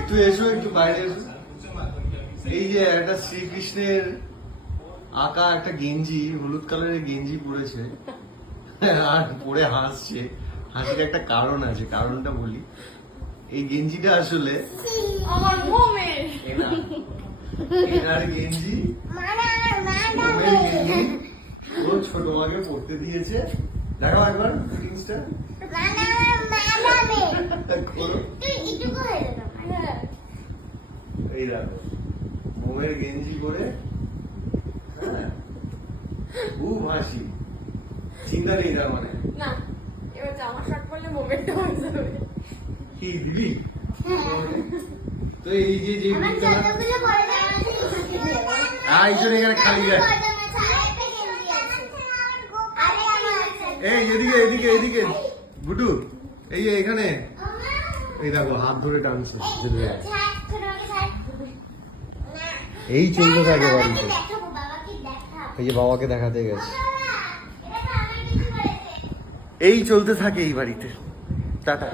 একটু এসো, একটু বাইরে এসো। এই যে একটা শ্রীকৃষ্ণের আঁকা একটা গেঞ্জি, হলুদ কালারের গেঞ্জি পরেছে আর পরে হাসছে। হাসির একটা কারণ আছে, কারণটা বলি। এই গেঞ্জিটা আসলে আমার মোমের এনার গেঞ্জি, মোমের গেঞ্জি। ও ছোট মাকে পড়তে দিয়েছে। দেখো একবার ফিটিংসটা। এই দেখো মোমের গেঞ্জি পরে, হ্যাঁ, খুব হাসি। চিন্তা নেই তার মানে। না, এবার জামা শার্ট পরলে মোমেরটা হয়ে যাবে। কি দিবি? তো এই যে যে এখানে খালি যায়। এই এদিকে এদিকে এদিকে গুডু, এই যে এখানে, এই দেখো হাত ধরে টানছে। এই চলতে থাকে বাড়িতে। এই যে বাবাকে দেখাতে গেছে, এই চলতে থাকে এই বাড়িতে। টাটা।